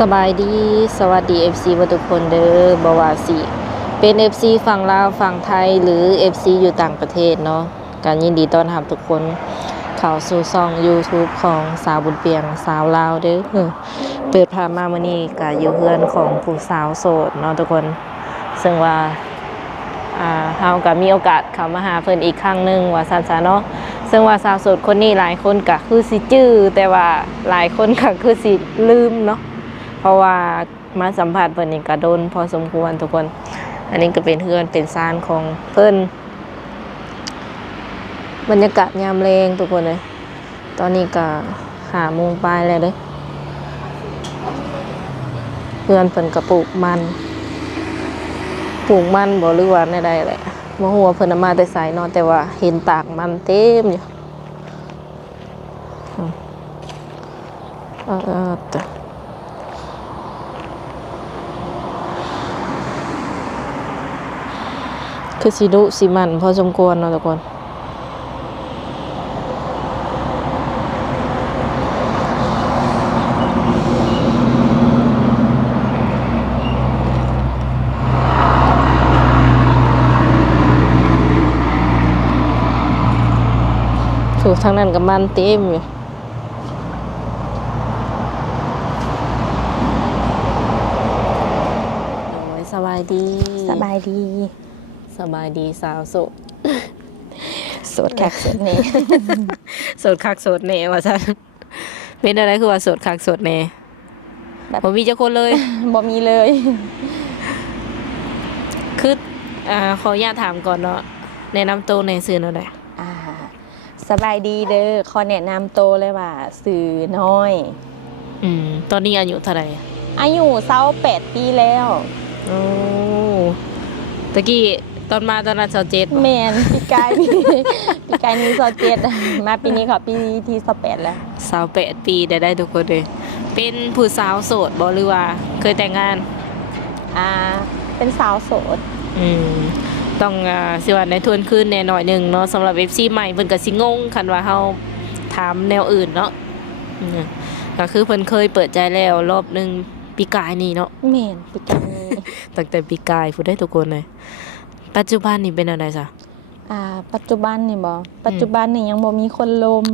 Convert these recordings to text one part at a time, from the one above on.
สบายดีสวัสดี FC ทุกคนเด้อบ่ว่าสิเป็น FC ฝั่งลาวฝั่งไทยหรือ FC อยู่ต่างประเทศเนาะการยินดีต้อนรับทุกคนเข้าสู่ช่อง YouTube ของสาวบุญเปียงสาวลาวเด้อเปิดภาพมามื้อนี้ก็อยู่เฮือนของผู้สาวโสดเนาะทุกคนซึ่งว่าเฮาก็มีโอกาสเข้ามาหาเพิ่นอีกครั้งนึงว่าซั่นซะเนาะซึ่งว่าสาวโสดคนนี้หลายคนก็คือสิจื้อแต่ว่าหลายคนก็คือสิลืมเนาะเพราะว่ามาสัมผัสเพิ่นนี่ก็โดนพอสมควรทุกคนอันนี้ก็เป็นเฮือนเป็นซานของเพิ่นบรรยากาศยามแลงทุกคนเลยตอนนี้ก็5 โมงปลายแล้วเด้อเฮือนเพิ่นก็ปลูกมันบ่หรือว่าแนวใดแหละบ่ฮู้ว่าเพิ่นเอามาแต่ไสเนาะแต่ว่าเห็นตากมันเต็มอยู่แต่คือสิดุสิมันพอสมควรเนาะทุกคนถูกทางนั้นกับมันเต็มอยู่โอ้ยสบายดี สบายดี สบายดีสาวโสด โสดคักโสดแน่ โสดคักโสดแน่ว่าซั่นเป็นอะไรคือว่าโสดคักโสดแน่บ่มีจักคนเลย บ่มีเลย คือขออนุญาตถามก่อนเนาะแนะนำตัวในซื่อเนาะได้ อ่าสบายดีเด้อขอแนะนำโตวเลยว่าสื่อน้อย ตอนนี้อายุเท่าไหร่ อายุ28 ปีแล้ว โอ้ตะกี้ตอนมาตอนนั้น27 แม่นปีกายนี่ ปีกายนี้27มาปีนี้เขาปีที่28แล้ว 28 ปีได้ทุกคนเลยเป็นผู้สาวโสดบ่หรือว่าเคยแต่งงาน เป็นสาวโสด ต้องสิว่าในทวนคืนแน่หน่อยหนึงเนาะสำหรับ FC ใหม่เพิ่นก็สิงงคันว่าเฮาถามแนวอื่นเนาะก็คือเพิ่นเคยเปิดใจแล้วรอบนึงปีกายนี่เนาะ แม่นปีกายนี้ ตั้งแต่ปีกายพูดได้ทุกคนเลยปัจจุบันนี่เป็นอะไรซะ ปัจจุบันนี่บ่ปัจจุบันนี่ยังบ่มีคนลม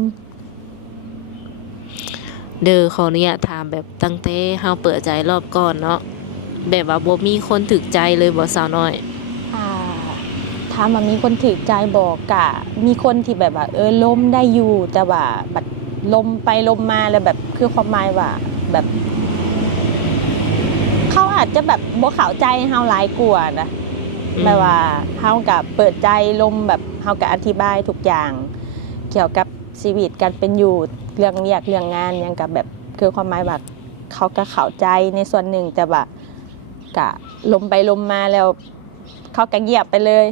เด้อขออนุญาตถามแบบตั้งแต่เฮาเปิดใจรอบก่อนเนาะแบบว่าบ่มีคนถึกใจเลยบ่สาวน้อย ถ้ามันมีคนถือใจบอกกะมีคนที่แบบว่าล้มได้อยู่แต่ว่าบัดลมไปลมมาแล้วแบบคือความหมายว่าแบบเขาอาจจะแบบบ่เข้าใจเฮาหลายกว่านะแบบว่าเฮากับเปิดใจลมแบบเฮากับอธิบายทุกอย่างเกี่ยวกับชีวิตการเป็นอยู่เรื่องเวียกเรื่องงานหยังกับแบบคือความหมายว่าเขาก็เข้าใจในส่วนหนึ่งแต่ว่ากะลมไปลมมาแล้วเขาก็เงียบไปเลย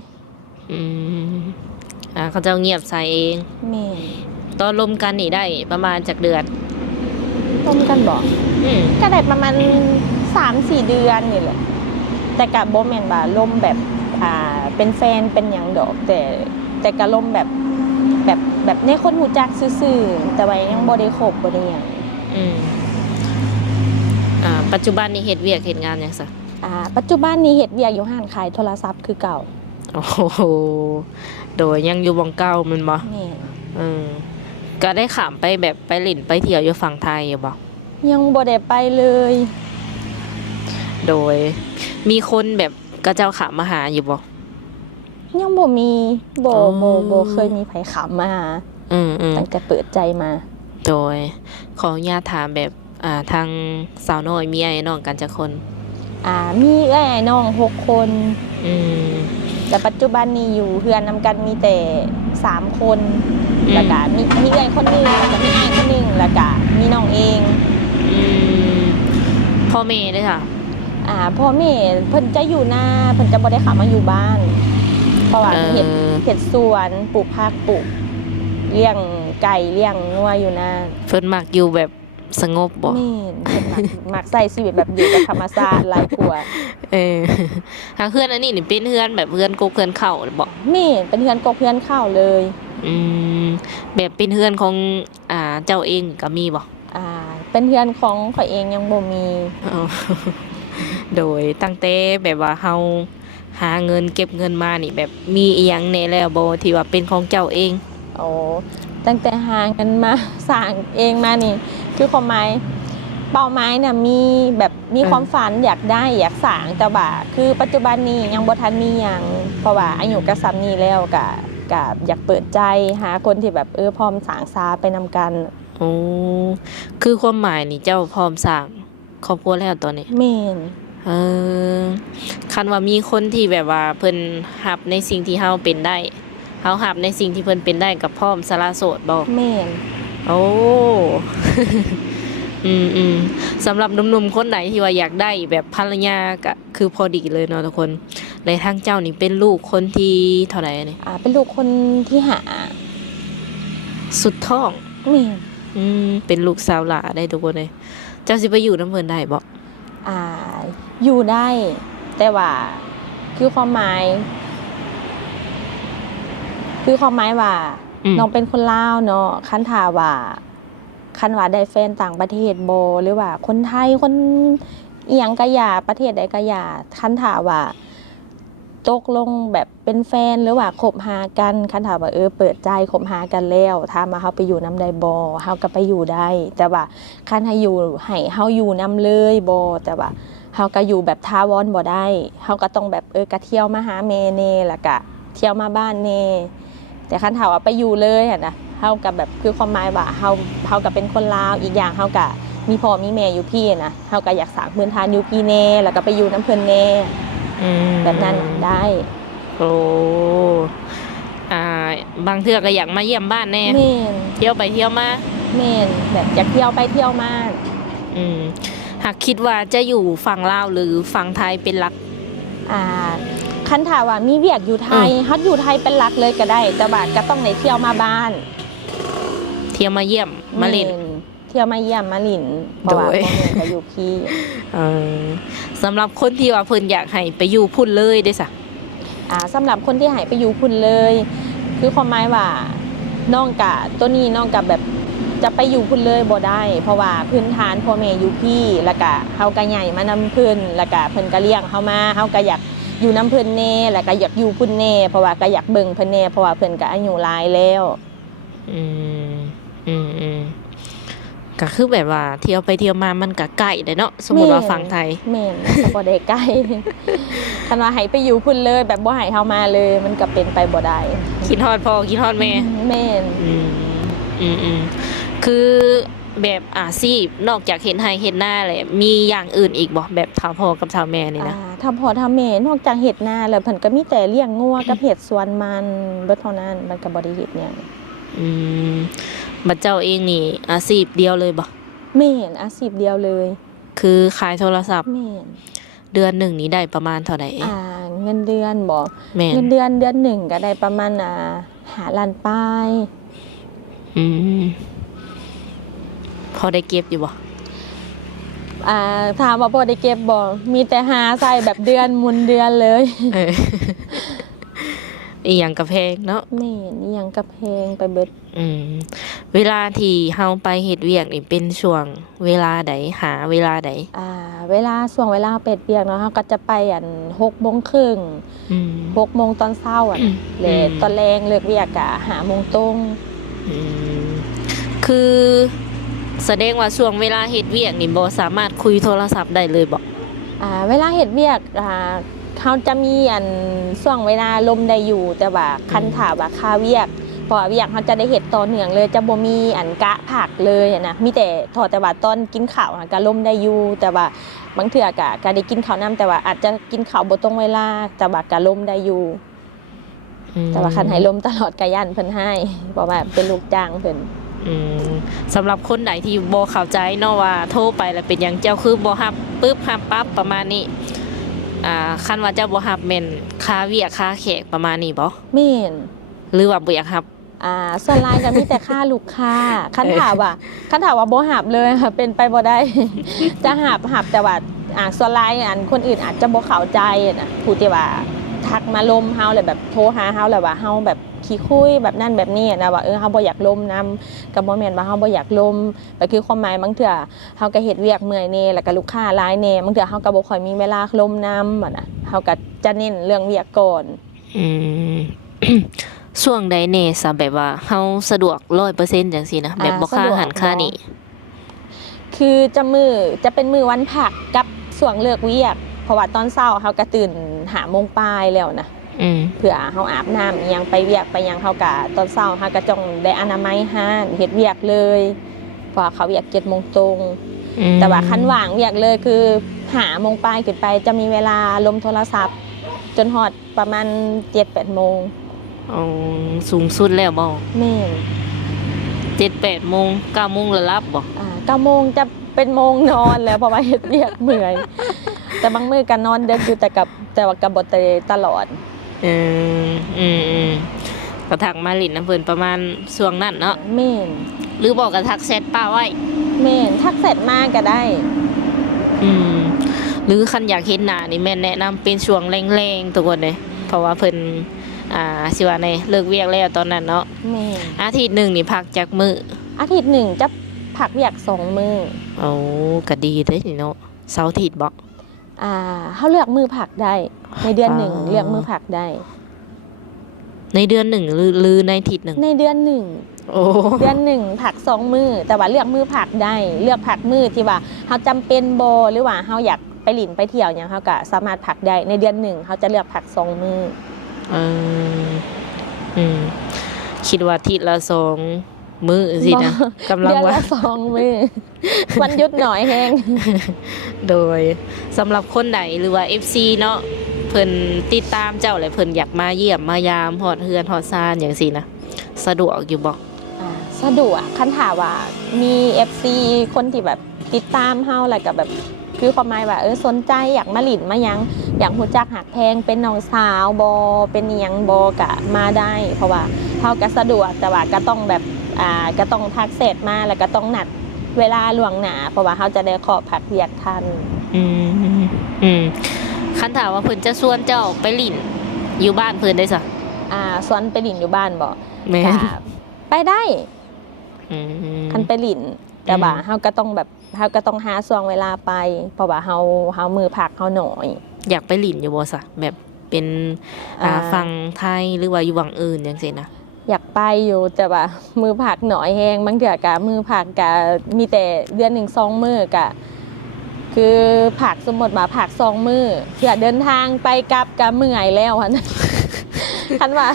เขาจะเงียบใส่เองแม่ตอนลมกันนี่ได้ประมาณจากเดือนลมกันบอกก็ได้ประมาณ 3-4 เดือนนี่แหละแต่กะบ่แม่นว่าลมแบบเป็นแฟนเป็นหยังดอกแต่กะลมแบบในคนหูจักซื่อๆแต่ว่ายังบ่ได้คบบ่ได้หยังปัจจุบันนี้เฮ็ดเวียกเฮ็ดงานหยังซะปัจจุบันนี้เฮ็ดเวียกอยู่ห้านขายโทรศัพท์คือเก่าโอ้โหโดยยังอยู่บ่งเก่าแม่นบ่แม่ก็ได้ข้ามไปแบบไปเล่นไปเที่ยวอยู่ฝั่งไทยอยู่บ่ยังบ่ได้ไปเลยโดยมีคนแบบกระเจ้าขามมาหาอยู่บ่ยังบ่มีบ่เคยมีไผขามมาหาตั้งแต่เปิดใจมาโดยขออนุญาตถามแบบทางสาวน้อยมีไอ้น้องกันจักคนมีไอ้น้อง6 คนแต่ปัจจุบันนี้อยู่เฮือนนำกันมีแต่3 คนแล้วก็มีเอ้ยคนนึงแล้วก็มีอ้ายคนนึงแล้วก็มีน้องเองพ่อแม่เด้อค่ะพ่อแม่เพิ่นจะอยู่นาเพิ่นจะบ่ได้เข้ามาอยู่บ้านเพราะว่าเฮ็ดสวนปลูกผักปลูกเลี้ยงไก่เลี้ยงงัวอยู่นาเพิ่นมักอยู่แบบสงบบ่แม่นเพิ่นมักใช้ชีวิตแบบอยู่กับธรรมชาติหลายกว่าทางเฮือนอันนี้นี่เป็นเฮือนแบบเฮือนกกเฮือนเข้าบ่แม่นเป็นเฮือนกกเฮือนเข้าเลย แบบเป็นเฮือนของเจ้าเองก็มีบ่ เป็น เป็นเฮือนของข่อยเองยังบ่มี อ๋อ โดยตั้งแต่แบบว่าเฮาหาเงินเก็บเงินมานี่แบบมีอีหยังแน่แล้วบ่ที่ว่าเป็นของเจ้าเอง โอ้ตั้งแต่หาเงินมา สร้างเองมานี่ คือความหมายเป้าหมายน่ะมีแบบมีความฝันอยากได้อยากสร้างแต่ว่าคือปัจจุบันนี้ยังบ่ทันมีหยังเพราะว่าอายุก็ส่ำนี้แล้วก็อยากเปิดใจหาคนที่แบบพร้อมสร้างสาไปนำกัน โอ้คือความหมายนี่เจ้าพร้อมสร้างครอบครัวแล้วตอนนี้ แม่น เออคันว่ามีคนที่แบบว่าเพิ่นรับในสิ่งที่เฮาเป็นได้เฮารับในสิ่งที่เพิ่นเป็นได้กับพร้อมสละโสดบ่ แม่น โอ้ สำหรับหนุ่มๆคนไหนที่ว่าอยากได้แบบภรรยาก็คือพอดีเลยเนาะทุกคนและทางเจ้านี่เป็นลูกคนที่เท่าไหร่นี่ เป็นลูกคนที่หา สุดท้อง แม่น เป็นลูกสาวหลาได้ทุกคนเลยเจ้าสิไปอยู่น้ำเพิ่นได้บ่ อยู่ได้ แต่ว่าคือความหมาย ว่าน้องเป็นคนลาวเนาะคันถาว่าได้แฟนต่างประเทศบ่หรือว่าคนไทยคนอีหยังก็อย่าประเทศใดก็อย่าคันถาว่าตกลงแบบเป็นแฟนหรือว่าคบหากันคันถาว่าเปิดใจคบหากันแล้วถ้ามาเฮาไปอยู่นำได้บ่เฮาก็ไปอยู่ได้ แต่ว่าคันให้เฮาอยู่นำเลยบ่แต่ว่าเฮาก็อยู่แบบถาวรบ่ได้เฮาก็ต้องแบบก็เที่ยวมาหาแม่แน่แล้วก็เที่ยวมาบ้านแน่แต่คันถาว่าไปอยู่เลยอะนะเฮากับแบบคือความหมายว่าเฮาก็เป็นคนลาวอีกอย่างเฮาก็มีพ่อมีแม่อยู่พี่นะเฮาก็อยากสร้างพื้นฐานอยู่พี่แน่แล้วก็ไปอยู่น้ำเพิ่นแน่แบบนั้นได้ โอ้บางเทื่อก็อยากมาเยี่ยมบ้านแน่ แม่น เที่ยวไปเที่ยวมา แม่นแบบอยากเที่ยวไปเที่ยวมา หากคิดว่าจะอยู่ฝั่งลาวหรือฝั่งไทยเป็นหลัก คันถาว่ามีเวียกอยู่ไทยฮัดอยู่ไทยเป็นหลักเลยก็ได้แต่ว่าก็ต้องได้เที่ยวมาบ้าน เที่ยวมาเยี่ยมมาเล่น เที่ยวมาเยี่ยมมาหลินเพราะว่าพ่อแม่ก็อยู่พี่ สำหรับคนที่ว่าเพิ่นอยากให้ไปอยู่พุ่นเลยได้ซะ สำหรับคนที่หายไปอยู่พุ่นเลย คือความหมายว่าน้องกะตัวนี้น้องกะแบบจะไปอยู่พุ่นเลยบ่ได้ เพราะว่าพื้นฐานพ่อแม่อยู่พี่แล้วก็เฮาก็ใหญ่มานำเพิ่นแล้วก็เพิ่นก็เลี้ยงเฮามาเฮาก็อยากอยู่นำเพิ่นแน่แล้วก็อยากอยู่พุ่นแน่เพราะว่าก็อยากเบิ่งเพิ่นแน่เพราะว่าเพิ่นก็อายุหลายแล้วก็คือแบบว่าเที่ยวไปเที่ยวมามันก็ใกล้เด้เนาะสมมุติว่าฝั่งไทยแม่นก็บ่ได้ใกล้ คันว่าให้ไปอยู่พุ่นเลยแบบบ่ให้เฮามาเลยมันก็เป็นไปบ่ได้ คิดฮอดพ่อคิดฮอดแม่ แม่น คือแบบอาชีพนอกจากเฮ็ดไร่เฮ็ดนาแล้วมีอย่างอื่นอีกบ่แบบเฒ่าพ่อกับเฒ่าแม่นี่นะ ทำพ่อทำแม่นอกจากเฮ็ดนาแล้วเพิ่นก็มีแต่เลี้ยงงัวกับเฮ็ดสวนมันเบิดเท่านั้นมันก็บ่ได้เฮ็ดหยัง บัดเจ้าเองนี่อาชีพเดียวเลยบ่ แม่นอาชีพเดียวเลย คือขายโทรศัพท์ แม่น เดือนหนึ่งนี้ได้ประมาณเท่าใด เงินเดือนบ่ แม่น เงินเดือนหนึ่งก็ได้ประมาณ5 ล้านปลาย พอได้เก็บอยู่บ่ ถามว่าบ่ได้เก็บบ่มีแต่หาใส่แบบเดือนหมุนเดือนเลย อีหยังก็แพงเนาะ แม่นอีหยังก็แพงไปเบิด เวลาที่เฮาไปเฮ็ดเวียกนี่เป็นช่วงเวลาใดหาเวลาใด ช่วงเวลาเป็ดเปียกเนาะเฮาก็จะไป6:30 น6 โมงตอนเช้าแล้วตอนแรงเลิกเวียกก็5 โมงตรง คือแสดงว่าช่วงเวลาเฮ็ดเวียกนี่บ่สามารถคุยโทรศัพท์ได้เลยบ่ เวลาเฮ็ดเวียกเขาจะมีช่วงเวลาลมได้อยู่แต่ว่าคันถาว่าค่าเวียกเพราะว่าเวียกเขาจะได้เฮ็ดต่อเนื่องเลยจะบ่มีกะผักเลยนะมีแต่แต่ว่าตอนกินข้าวก็ลมได้อยู่แต่ว่าบางเทื่อก็ได้กินข้าวนํแต่ว่าอาจจะกินข้าวบ่ตรงเวลาแต่ว่าก็ลมได้อยู่แต่ว่าคันให้ลมตลอดก็ย่านเพิ่นให้เพราะว่าเป็นลูกจ้างเพิ่น สำหรับคนไหนที่บ่เข้าใจเนาะว่าโทรไปแล้วเป็นหยังเจ้าคือบ่รับปึ๊บรับปั๊บประมาณนี้คันว่าเจ้าบ่รับแม่นค่าเวียกค่าแขกประมาณนี้บ่ แม่น หรือว่าบ่อยากรับ ส่วนหลายก็มีแต่ค่าลูกค้าคันถามว่าบ่หับเลยค่ะเป็นไปบ่ได้ จะหับแต่ว่าส่วนหลายคนอื่นอาจจะบ่เข้าใจนะผู้ที่ว่าทักมาลมเฮาเลยแบบโทรหาเฮาแล้วว่าเฮาแบบ ขี้คุยแบบนั้นแบบนี้นะว่าเฮาบ่อยากลมนำก็บ่แม่นว่าเฮาบ่อยากลมแต่คือความหมายบางเทื่อเฮาก็เฮ็ดเวียกเมื่อยแน่แล้วก็ลูกค้าหลายแน่บางเทื่อเฮาก็บ่ค่อยมีเวลาลมนำอะนะเฮาก็จะเน้นเรื่องเวียกก่อน อืม ช่วงใดแน่ซะแบบว่าเฮาสะดวก 100% จังซี่นะแบบบ่ค่าหันค่านี่ คือจะเป็นมือวันผักกับส่วงเลิกเวียกเพราะว่าตอนเช้าเฮาก็ตื่น5 โมงปลายแล้วนะ อืม เพื่อเฮาอาบน้ำอิหยังไปเวียกไปหยังเฮาก็ตอนเช้าเฮาก็จ้องได้อนามัยห้านเฮ็ดเวียกเลยเพราะว่าเขาเวียก7 โมงตรง แต่ว่าคันว่างเวียกเลยคือ5 โมงปลายขึ้นไปจะมีเวลาลมโทรศัพท์ จนฮอดประมาณ 7-8 โมง อ๋อสูงสุดแล้วบ่ แม่น 7-8 โมง 9 โมงแล้วรับบ่ 9 โมงจะเป็นโมงนอนแล้วเพราะว่าเฮ็ดเวียกเมื่อยแต่บางมื้อก็นอนดึกอยู่แต่ว่าก็บ่ได้ตลอด อืมอืมกระทักมาลินน้ำเพิ่นประมาณช่วงนั้นเนาะ แม่น หรือบอกกระทักแชทป้าไว้ แม่นทักเสร็จมาก็ได้ อืม หรือคันอยากเห็นหน้านี่แม่นแนะนำเป็นช่วงแรงๆทุกคนเลยเพราะว่าเพิ่นสิว่าในเลิกเวียกแล้วตอนนั้นเนาะ แม่น อาทิตย์หนึงนี่พักจากมื้อ อาทิตย์หนึ่งจะผักเวียก2 มื้อ โอ้ก็ดีเด้นี่เนาะเสาร์อาทิตย์บ่ เฮาเลือกมือผักได้ ในเดือนหนึ่ง อ๋อ เลือกมือผักได้ ในเดือนหนึ่งหรือในอาทิตย์หนึง ในเดือนหนึ่ง โอ้ เดือนหนึ่งผัก2 มื้อแต่ว่าเลือกมือผักได้ เลือกผักมื้อที่ว่าเฮาจำเป็นบ่หรือว่าเฮาอยากไปหลินไปเที่ยวหยังเฮาก็สามารถผักได้ในเดือนหนึ่งเฮาจะเลือกผัก2 มื้อ เอออืมคิดว่าอาทิตย์ละ2 มื้อสินะกำลัง เดือน ว่า ละ2 มื้อ วันหยุดหน่อยแฮง โดยสำหรับคนใดหรือว่า FC เนาะเพิ่นติดตามเจ้าและเพิ่นอยากมาเยี่ยมมายามฮอดเฮือนฮอดซานอย่างซี่นะสะดวกอยู่บ่ สะดวกคันถามว่ามี FC คนที่แบบติดตามเฮาแล้วก็แบบคือความหมายว่าสนใจอยากมาหลินมายังอยากรู้จักหักแพงเป็นน้องสาวบ่เป็นอิหยังบ่ก็มาได้ เพราะว่าเฮาก็สะดวกแต่ว่าก็ต้องแบบก็ต้องทักเสร็จมาแล้วก็ต้องนัดเวลาล่วงหน้าเพราะว่าเฮาจะได้ขอพักเวียกทัน อืมอืมคันถามว่าเพิ่นจะชวนเจ้าไปหลินอยู่บ้านเพิ่นได้ซะ สวนไปหลินอยู่บ้านบ่ แม่น ก็ไปได้ อืม คันไปหลินแต่ว่าเฮาก็ต้องแบบเฮาก็ต้องหาช่วงเวลาไป เพราะว่าเฮามือพักเฮาน้อย อยากไปหลินอยู่บ่ซะแบบเป็นฝั่งไทยหรือว่าอยู่ฝั่งอื่นจังซี่นะ อยากไปอยู่แต่ว่ามือผักหน่อยแห้งบางเถื่อกะมือผักกะมีแต่เดือน1-2 มื้อกะคือผักสมมติมาผัก2 มื้อเพื่อเดินทางไปกลับกะเมื่อยแล้วค่ะ คันว่า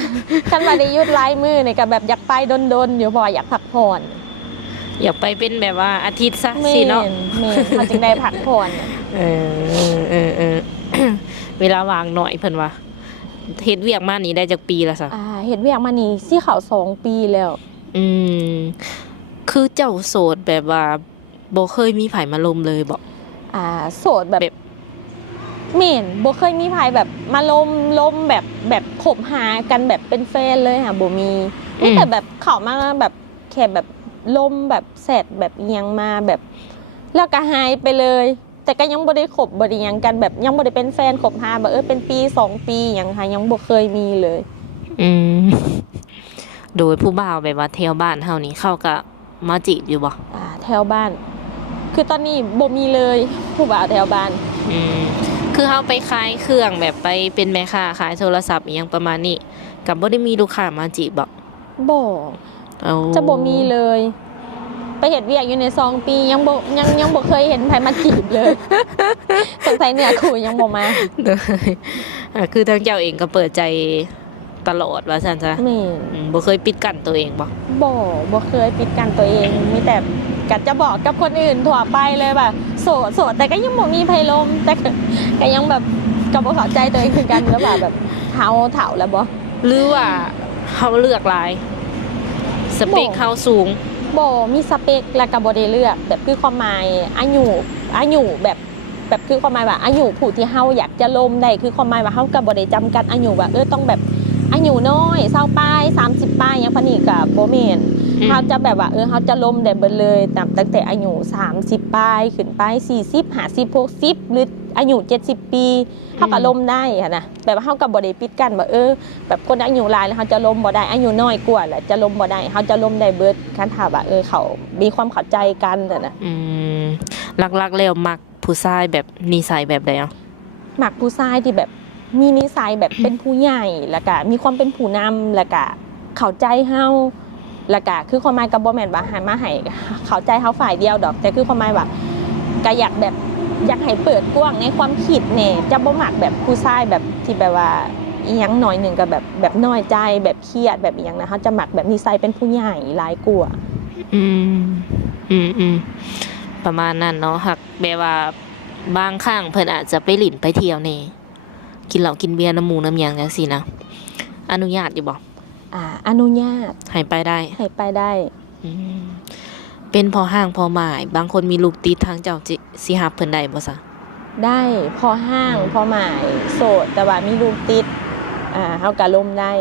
ได้หยุดหลายมื้อนี่ก็แบบอยากไปดนๆอยู่บ่อยากพักผ่อน อยากไปเป็นแบบว่าอาทิตย์ซะ แม่ สิเนาะ แม่เขาจึงได้พักผ่อน เออ เวลาว่างหน่อยเพิ่นว่าเฮ็ดเวียกมานี่ได้จักปีละซะ เฮ็ดเวียกมานี่สิเข้า2 ปีแล้ว อืมคือเจ้าโสดแบบว่าบ่เคยมีไผมาลมเลยบ่ โสดแบบแม่นบ่เคยมีไผแบบมาลมแบบคบหากันแบบเป็นแฟนเลยค่ะบ่มีแต่แบบเข้ามาแบบแค่แบบลมแบบแซดแบบเอียงมาแบบแล้วก็หายไปเลย แต่ก็ยังบ่ได้คบบ่ได้หยังกันแบบยังบ่ได้เป็นแฟนคบหาแบบเป็นปี2 ปีหยังค่ะยังบ่เคยมีเลย อืมโดยผู้บ่าวแบบว่าแถวบ้านเฮานี่เขาก็มาจีบอยู่บ่ แถวบ้าน คือตอนนี้บ่มีเลยผู้บ่าวแถวบ้าน อืมคือเฮาไปขายเครื่องแบบไปเป็นแม่ค้าขายโทรศัพท์อีหยังประมาณนี้ก็บ่ได้มีลูกค้ามาจีบบ่ บ่ เอา จะบ่มีเลย ไปเฮ็ดเวียกอยู่ใน2 ปียังบ่เคยเห็นไผมาจีบเลย สงสัยเนี่ยคู่ยังบ่มา โดยคือทางเจ้าเองก็เปิดใจตลอดว่าซั่นซะ แม่น บ่เคยปิดกั้นตัวเองบ่ บ่เคยปิดกั้นตัวเองมีแต่กัจะบอกกับคนอื่นทั่วไปเลยแบบโสดแต่ก็ยังบ่มีไผลมแต่ก็ยังแบบก็บ่เข้าใจตัวเองคือกันแล้วแบบเฮาเฒ่าแล้วบ่ หรือว่าเฮาเลือกหลายสเปคเฮาสูง บ่มีสเปคแล้วก็บ่ได้เลือกแบบคือความหมายอายุแบบคือความหมายว่าอายุผู้ที่เฮาอยากจะลมได้คือความหมายว่าเฮาก็บ่ได้จำกัดอายุว่าต้องแบบอายุน้อย20ปลาย30ปลายหยังพะนี้ก็บ่แม่น อืม เฮาจะแบบว่าเฮาจะลมได้เบิดเลยตั้งแต่อายุ30ปลายขึ้นไป40 50 60หรือ อายุ70 ปีเฮาก็ล้มได้ค่ะนะแบบว่าเฮาก็บ่ได้ปิดกั้นว่าแบบคนอายุหลายแล้วเขาจะล้มบ่ได้อายุน้อยกว่าแหละจะล้มบ่ได้เขาจะล้มได้เบิดคันถ้าว่าเขามีความเข้าใจกันน่ะนะ หลักๆแล้วมักผู้ชายแบบนิสัยแบบใดอ่ะ มักผู้ชายที่แบบมีนิสัยแบบเป็นผู้ใหญ่แล้วก็มีความเป็นผู้นำแล้วก็เข้าใจเฮาแล้วก็คือความหมายก็บ่แม่นว่าให้มาให้เข้าใจเฮาฝ่ายเดียวดอกแต่คือความหมายว่าก็อยากแบบอยากให้เปิดกว้างในความคิดแน่จะบ่มักแบบผู้ชายแบบที่แบบว่าอีหยังหน่อยหนึงก็แบบน้อยใจแบบเครียดแบบอีหยังนะเฮาจะมักแบบนิสัยเป็นผู้ใหญ่หลายกว่า อืมประมาณนั้นเนาะหักแบบว่าบางครั้งเพิ่นอาจจะไปหลินไปเที่ยวแน่กินเหล้ากินเบียร์น้ำหมูน้ำหยังจังซี่นะอนุญาตอยู่บ่ อนุญาต ให้ไปได้ ให้ไปได้ อืมเป็นพอห้างพอหมาย บางคนมีลูกติดทางเจ้าสิรับเพิ่นได้บ่ซะ ได้พอห้างพอหมายโสดแต่ว่ามีลูกติดเฮาก็ล้มได้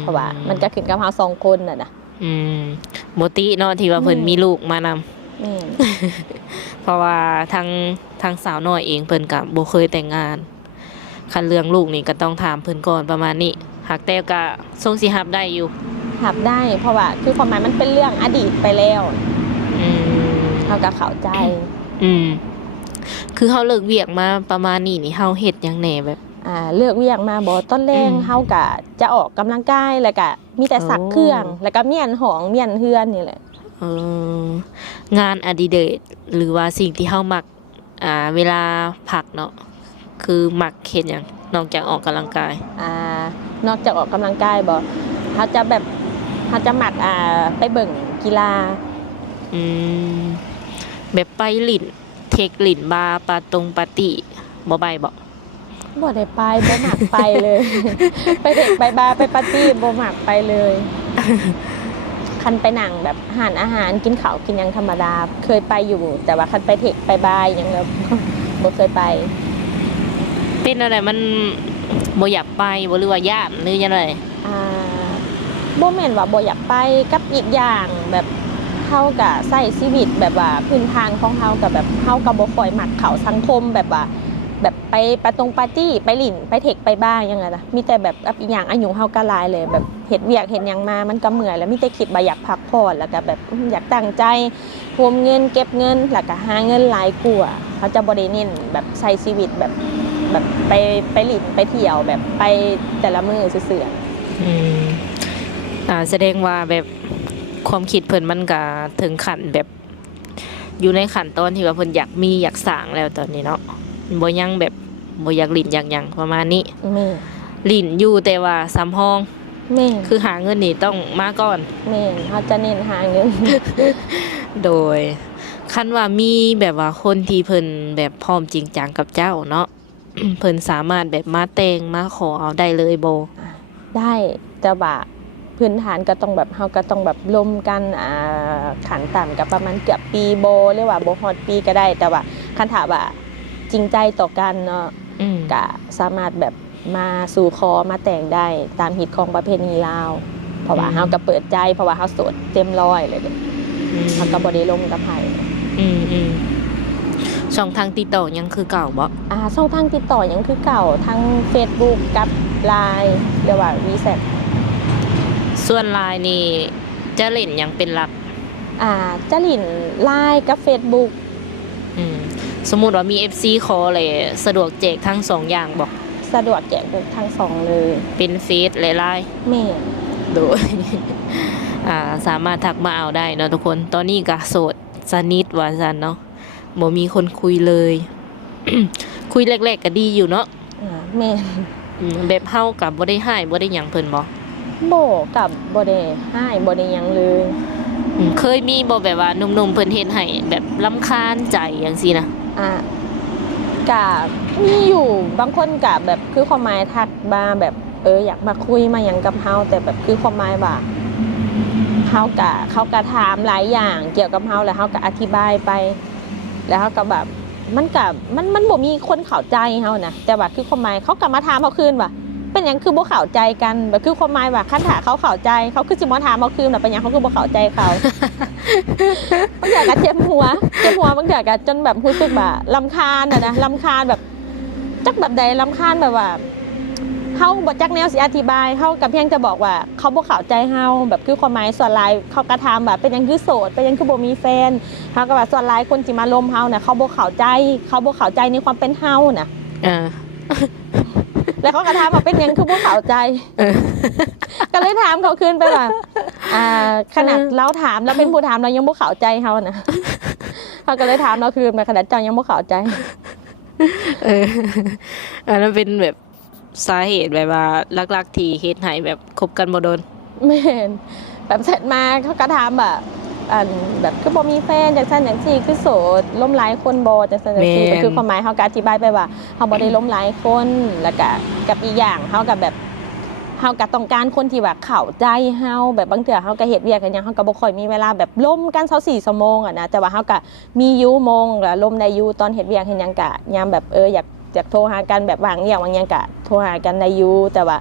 เพราะว่ามันก็ขึ้นกับเฮา2 คนน่ะนะ บ่ติเนาะที่ว่าเพิ่นมีลูกมานำ แม่น เพราะว่าทางสาวน้อยเองเพิ่นก็บ่เคยแต่งงานคันเรื่องลูกนี่ก็ต้องถามเพิ่นก่อนประมาณนี้หากแต่ก็ทรงสิรับได้อยู่ หับได้เพราะว่าคือความหมายมันเป็นเรื่องอดีตไปแล้วเฮาก็เข้าใจ คือเฮาเลิกเวียกมาประมาณนี้นี่เฮาเฮ็ดหยังแหน่แบบ เลือกเวียกมาบ่ต้นแรงเฮาก็จะออกกำลังกายแล้วก็มีแต่ซักเครื่องแล้วก็เมียนห้องเมียนเฮือนนี่แหละ งานอดิเรกหรือว่าสิ่งที่เฮามักเวลาพักเนาะคือมักเฮ็ดหยังนอกจากออกกำลังกาย นอกจากออกกำลังกายบ่เฮาจะมักไปเบิ่งกีฬา แบบไปหลินเทคหลินบาร์ปาตรงปาร์ตี้บ่ไปบ่ บ่ได้ไปบ่มักไปเลย ไปเด็กไปบาร์ไปปาร์ตี้บ่มักไปเลย คันไปนั่งแบบหารอาหารกินข้าวกินหยังธรรมดาเคยไปอยู่ แต่ว่าคันไปเทคไปบาร์หยังแล้ว บ่เคยไป เป็นอะไรมันบ่อยากไปบ่หรือว่าย่านหรือยังไง บ่แม่นว่าบ่อยากไปกับอีกอย่างแบบเฮาก็ใช้ชีวิตแบบว่าพื้นทางของเฮาก็แบบเฮาก็บ่ค่อยมักเข้าสังคมแบบว่าแบบไปปาตรงปาร์ตี้ไปหลินไปเทคไปบ้าอย่างนั้นนะมีแต่แบบอีกอย่างอายุเฮาก็หลายเลยแบบเฮ็ดเวียกเฮ็ดหยังมามันก็เมื่อยแล้วมีแต่คิดว่าอยากพักผ่อนแล้วก็แบบอยากตั้งใจรวมเงินเก็บเงินแล้วก็หาเงินหลายกว่าเขาจะบ่ได้เน้นแบบใช้ชีวิตแบบไปหลินไปเที่ยวแบบไปแต่ละมื้อซื่อแสดงว่าแบบความคิดเพิ่นมันก็ถึงขั้นแบบอยู่ในขั้นตอนที่ว่าเพิ่นอยากมีอยากสร้างแล้วตอนนี้เนาะบ่ยังแบบบ่อยากหลินอยากหยังประมาณนี้ แม่ หลินอยู่แต่ว่าสำห้อง แม่ คือหาเงินนี่ต้องมาก่อน แม่เขาจะเน้นหาเงิน โดยคันว่ามีแบบว่าคนที่เพิ่นแบบพร้อมจริงจังกับเจ้าเนาะ เพิ่นสามารถแบบมาแต่งมาขอเอาได้เลยบ่ ได้แต่ว่าพื้นฐานก็ต้องแบบเฮาก็ต้องแบบร่วมกันขันต่ำกับประมาณเกือบปีโบหรือว่าบ่ฮอดปีก็ได้ แต่ว่าคันถามว่าจริงใจต่อกันเนาะก็สามารถแบบมาสู่ขอมาแต่งได้ตามฮิตของประเพณีลาวเพราะว่าเฮาก็เปิดใจเพราะว่าเฮาโสดเต็มร้อยเลยเด้เฮาก็บ่ได้ลงกับไผช่องทางติดต่อยังคือเก่าบ่ ช่องทางติดต่อยังคือเก่าทั้ง Facebook กับ LINE หรือว่า WeChat ส่วน LINE นี่จะเล่นหยังเป็นหลัก จะหลิน LINE กับ Facebook สมมุติว่ามี FC ขอเลยสะดวกแจกทั้ง2อย่างบ่ สะดวกแจกทั้งสองเลย เป็นเฟซและ LINE แม่ โดย สามารถทักมาเอาได้เนาะทุกคนตอนนี้ก็โสดสนิทว่าซั่นเนาะบ่มีคนคุยเลย คุยแรกๆก็ดีอยู่เนาะ แม่ แบบเฮากับบ่ได้ให้บ่ได้หยังเพิ่นบ่ กับบ่ได้ให้บ่ได้หยังเลย เคยมีบ่แบบว่าหนุ่มๆเพิ่นเฮ็ดให้แบบรำคาญใจจังซี่นะ ก็มีอยู่บางคนก็แบบคือความหมายทักมาแบบอยากมาคุยมาหยังกับเฮาแต่แบบคือความหมายว่าเขาก็ถามหลายอย่างเกี่ยวกับเฮาแล้วเฮาก็อธิบายไปแล้วเฮาก็แบบมันบ่มีคนเข้าใจเฮานะแต่ว่าคือความหมายเขาก็มาถามเฮาคืนว่าเป็นหยังคือบ่เข้าใจกันแบบคือความหมายว่าคันถ้าเขาเข้าใจเขาคือสิมาถามเฮาคืนว่าเป็นหยังเขาคือบ่เข้าใจเขาบางอย่างก็เจ็บหัวบางอย่างก็จนแบบรู้สึกว่ารำคาญนะรำคาญแบบ จักแบบใดรำคาญแบบว่าเฮาบ่จักแนวสิอธิบายเฮากับเพียงจะบอกว่าเขาบ่เข้าใจเฮาแบบคือความหมายส่วนหลายเขากระทำแบบเป็นหยังคือโสดเป็นหยังคือบ่มีแฟนเฮาก็ว่าส่วนหลายคนที่มาลมเฮาน่ะเขาบ่เข้าใจในความเป็นเฮาน่ะ อ่า แล้วเขาก็ถามว่าเป็นหยังคือบ่เข้าใจ ก็เลยถามเขาคืนไปว่าขนาดเราถามเราเป็นผู้ถามเรายังบ่เข้าใจเฮานะเขาก็เลยถามเราคืนมาขนาดเจ้ายังบ่เข้าใจ อันนั้นเป็นแบบสาเหตุแบบว่าลักๆที่เฮ็ดให้แบบคบกันบ่โดน แม่นแบบเสร็จมาเขาก็ถามแบบคือบ่มีแฟนจังซั่นจังซี่คือโสดล้มหลายคนบ่จังซั่นจังซี่ แม่น ก็คือความหมายเขาก็อธิบายไปว่าเขาบ่ได้ล้มหลายคนแล้วก็กับอีกอย่างเขาก็แบบเฮาก็ต้องการคนที่ว่าเข้าใจเฮาแบบบางเทื่อเฮาก็เฮ็ดเวียกกันหยังเฮาก็บ่ค่อยมีเวลาแบบล้มกัน24ชั่วโมงอะนะแต่ว่าเฮาก็มีอยู่โมงแล้วล้มได้อยู่ตอนเฮ็ดเวียกเฮ็ดหยังก็ยามแบบอยากโทรหากันแบบว่างเรียกว่างหยังก็โทรหากันได้อยู่แต่ว่า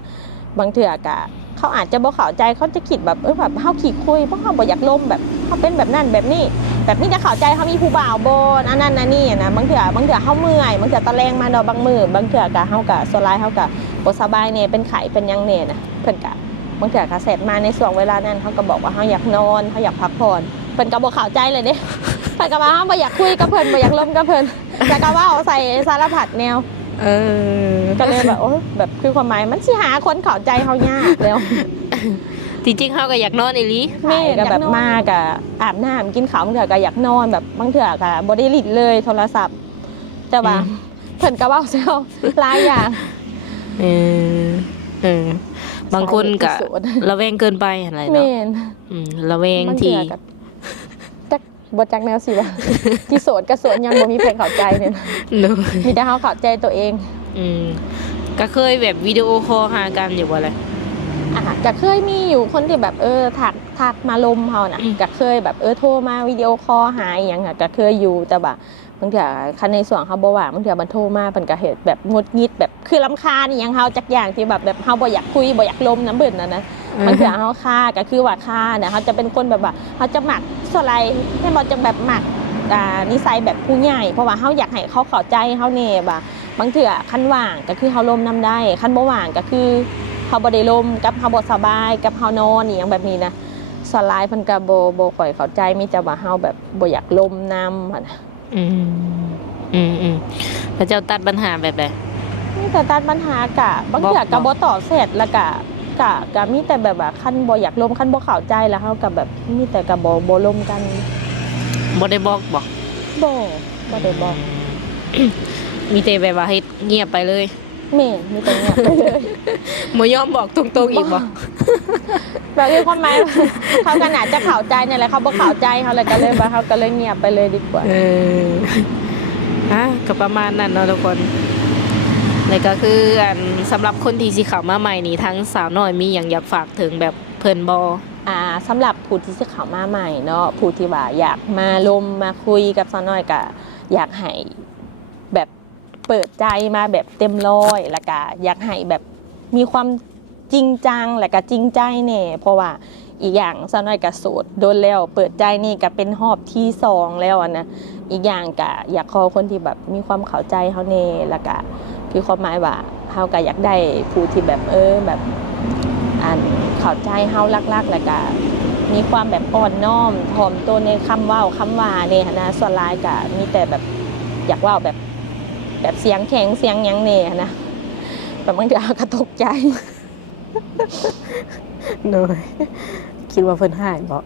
บางเทื่อก็เขาอาจจะบ่เข้าใจเขาจะคิดแบบแบบเฮาขี้คุยเพราะเฮาบ่อยากล้มแบบเฮาเป็นแบบนั้นแบบนี้แบบนี้จะเข้าใจเขามีผู้บ่าวบ่อันนั้นอันนี้นะบางเทื่อเฮาเมื่อยบางเทื่อตะแลงมาดอกบางมื้อบางเทื่อก็เฮาก็ส่วนหลายเฮาก็บ่สบายแน่เป็นไข้เป็นหยังแน่นะเพิ่นก็บางเทื่อก็เสร็จมาในช่วงเวลานั้นเฮาก็บอกว่าเฮาอยากนอนเฮาอยากพักผ่อนเพิ่นก็บ่เข้าใจเลยเด้ เพิ่นก็ว่าเฮาบ่อยากคุยกับเพิ่นบ่อยากล้มกับเพิ่นแต่ก็ว่าเอาใส่สารพัดแนว ก็เลยแบบโอ้แบบคือความหมายมันสิหาคนเข้าใจเฮายากแล้ว จริงๆเฮาก็อยากนอนอีหลี แม่ก็แบบมากอะอาบน้ำกินข้าวบางเถื่อก็อยากนอนแบบบางเถื่อก็บ่ได้ลิดเลยโทรศัพท์ แต่ว่าเพิ่นก็เว้าแซวหลายอย่าง เออบางคนก็ระแวงเกินไปอะไรเนาะ แม่น ระแวง บาง ที่ เถื่อก็จักบ่จักแนวสิว่า ที่โสดก็โสดยังบ่มีใครเข้าใจเนี่ย เนอะ มีแต่เฮาเข้าใจตัวเอง ก็เคยแบบวิดีโอคอลหากันอยู่บ่ล่ะ ก็เคยมีอยู่คนที่แบบทักมาลมเฮาน่ะก็เคยแบบโทรมาวิดีโอคอลหาอีหยังอะก็เคยอยู่แต่ว่าบางเทื่อคันในส่วนเฮาบ่ว่างบางเทื่อมันโทรมาเพิ่นก็เฮ็ดแบบงุดหงิดแบบคือรำคาญอีหยังเฮาจักอย่างที่แบบเฮาบ่อยากคุยบ่อยากลมน้ำเบิ่นน่ะนะบางเทื่อเฮาค่าก็คือว่าค่าเนี่ยเฮาจะเป็นคนแบบว่าเฮาจะมักส่วนไรให้บ่จะแบบมักนิสัยแบบผู้ใหญ่เพราะว่าเฮาอยากให้เขาเข้าใจเฮาแน่ว่าบางเทื่อคันว่างก็คือเฮาลมน้ำได้คันบ่ว่างก็คือเฮาบ่ได้ลมกับเฮาบ่สบายกับเฮานอนอีหยังแบบนี้นะส่วนหลายเพิ่นก็บ่ค่อยเข้าใจมีแต่ว่าเฮาแบบบ่อยากลมนำหั่นน่ะ แล้วเจ้าตัดปัญหาแบบใด มีแต่ตัดปัญหากะบางเทื่อก็บ่ตอบเสร็จแล้วกะมีแต่แบบว่าคันบ่อยากลมคันบ่เข้าใจแล้วเฮาก็แบบมีแต่ก็บ่ลมกัน บ่ได้บอกบ่ บ่ได้บอก มีแต่แบบว่าเฮ็ดเงียบไปเลย แม่นมีแต่เงียบไปเลย บ่ยอมบอกตรงๆอีกบ่ แบบคือความหมายเขาก็น่าจะเข้าใจนี่แหละเขาบ่เข้าใจเฮาเลยก็เลยว่าเฮาก็เลยเงียบไปเลยดีกว่า ก็ประมาณนั้นเนาะทุกคนแล้วก็คือสำหรับคนที่สิเข้ามาใหม่นี่ทั้งสาวน้อยมีหยังอยากฝากถึงแบบเพิ่นบ่ สำหรับผู้ที่สิเข้ามาใหม่เนาะผู้ที่ว่าอยากมาลมมาคุยกับสาวน้อยก็อยากให้แบบเปิดใจมาแบบเต็มร้อยแล้วก็อยากให้แบบมีความจริงจังและก็จริงใจแน่เพราะว่าอีกอย่างสาวน้อยก็โสดโดนแล้วเปิดใจนี่ก็เป็นรอบที่2แล้วอะนะอีกอย่างก็อยากขอคนที่แบบมีความเข้าใจเฮาแน่แล้วก็คือความหมายว่าเฮาก็อยากได้ผู้ที่แบบแบบเข้าใจเฮารักๆแล้วก็มีความแบบอ่อนน้อมถ่อมตัวในคำเว้าคำว่าเนี่ยนะส่วนหลายก็มีแต่แบบอยากเว้าแบบเสียงแข็งเสียงหยังเนี่ยนะแบบบางทีก็ตกใจ โดยคิดว่าเพิ่นหายบ่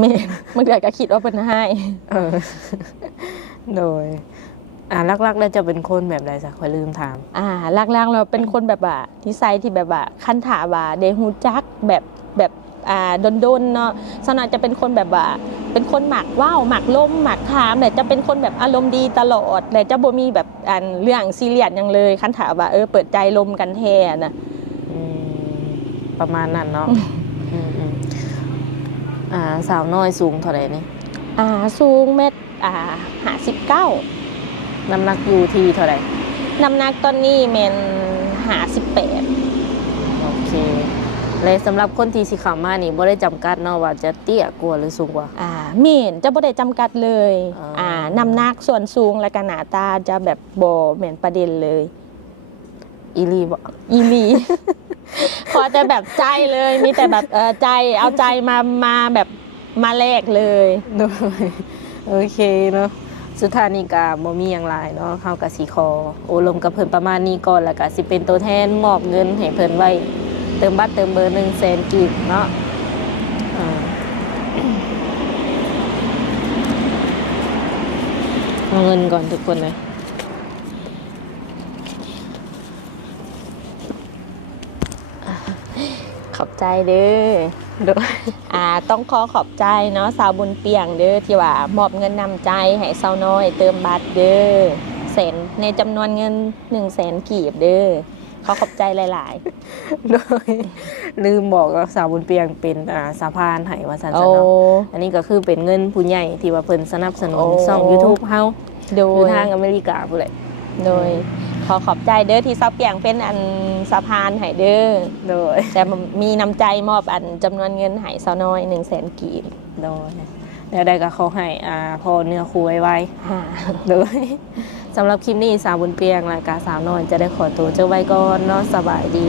แม่บางทีก็คิดว่าเพิ่นให้ โดยลักๆแล้วจะเป็นคนแบบใดสักค่อยลืมถาม ลักๆเราเป็นคนแบบว่านิสัยที่แบบว่าคันถาว่าได้ฮู้จักแบบดนๆเนาะสนอยจะเป็นคนแบบว่าเป็นคนหมักว่าวหมักลมหมักถามแต่จะเป็นคนแบบอารมณ์ดีตลอดแต่จะบ่มีแบบเรื่องซีเรียสหยังเลยคันถาว่าเปิดใจลมกันแท้นะ ประมาณนั้นเนาะ สาวน้อยสูงเท่าไหร่นี่ สูงเมตร59น้ำหนักอยู่ที่เท่าไหร่ น้ำหนักตอนนี้แม่น58โอเคและสำหรับคนที่สิเข้ามานี่บ่ได้จำกัดเนาะว่าจะเตี้ยกว่าหรือสูงกว่า แม่นจะบ่ได้จำกัดเลย อ๋อ น้ำหนักส่วนสูงและก็หน้าตาจะแบบบ่แม่นประเด็นเลย อีหลีบ่ อีหลี ขอแต่แบบใจเลยมีแต่แบบใจเอาใจมาแบบมาแลกเลย โดยโอเคเนาะสุดท้ายนี้ก็บ่มีหยังหลายเนาะเฮาก็สิขอโอลมกับเพิ่นประมาณนี้ก่อนแล้วก็สิเป็นตัวแทนมอบเงินให้เพิ่นไว้เติมบัตรเติมเบอร์100,000กีบเนาะอ่าเอาเงินก่อนทุกคนเลย ขอบใจเด้อ โดย ต้องขอบใจเนาะสาวบุญเปียงเด้อที่ว่ามอบเงินนำใจให้สาวน้อยเติมบัตรเด้อแสนในจำนวนเงิน100,000กีบเด้อขอบใจหลาย โดยลืมบอกว่าสาวบุญเปียงเป็นสะพานให้ว่าซั่น ๆ ซะเนาะอันนี้ก็คือเป็นเงินผู้ใหญ่ที่ว่าเพิ่นสนับสนุนช่อง YouTube เฮา โด อยู่ ย ทางอเมริกาพุ่นแหละ โดยขอบใจเด้อที่สาวเปียงเป็นอันสะพานให้เด้อ โดย แต่มีน้ำใจมอบอันจำนวนเงินให้สาวน้อย100,000กีบ โดยแล้วได้ก็ขอให้พอเนื้อคู่ไวๆโดยสำหรับคลิปนี้สาวบุญเปียงรายการสาวน้อยจะได้ขอตัวเจ้าไว้ก่อนเนาะสบายดี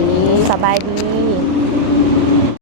สบายดี